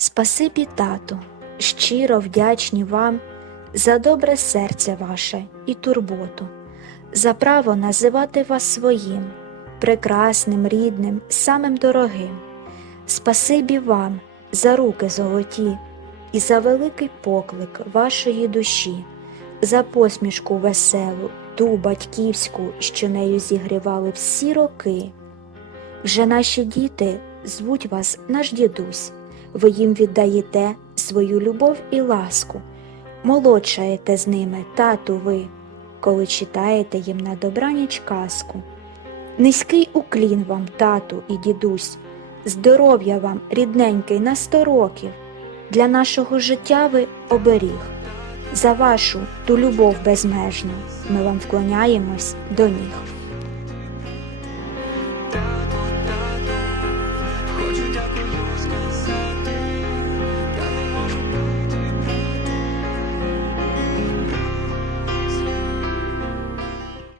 Спасибі, тату, щиро вдячні вам за добре серце ваше і турботу, за право називати вас своїм, прекрасним, рідним, самим дорогим. Спасибі вам за руки золоті і за великий поклик вашої душі, за посмішку веселу, ту батьківську, що нею зігрівали всі роки. Вже наші діти звуть вас наш дідусь, ви їм віддаєте свою любов і ласку, молодшаєте з ними, тату ви, коли читаєте їм на добраніч казку. Низький уклін вам, тату і дідусь, здоров'я вам, рідненький, на сто років, для нашого життя ви оберіг. За вашу ту любов безмежну ми вам вклоняємось до ніг. Хочу дякую.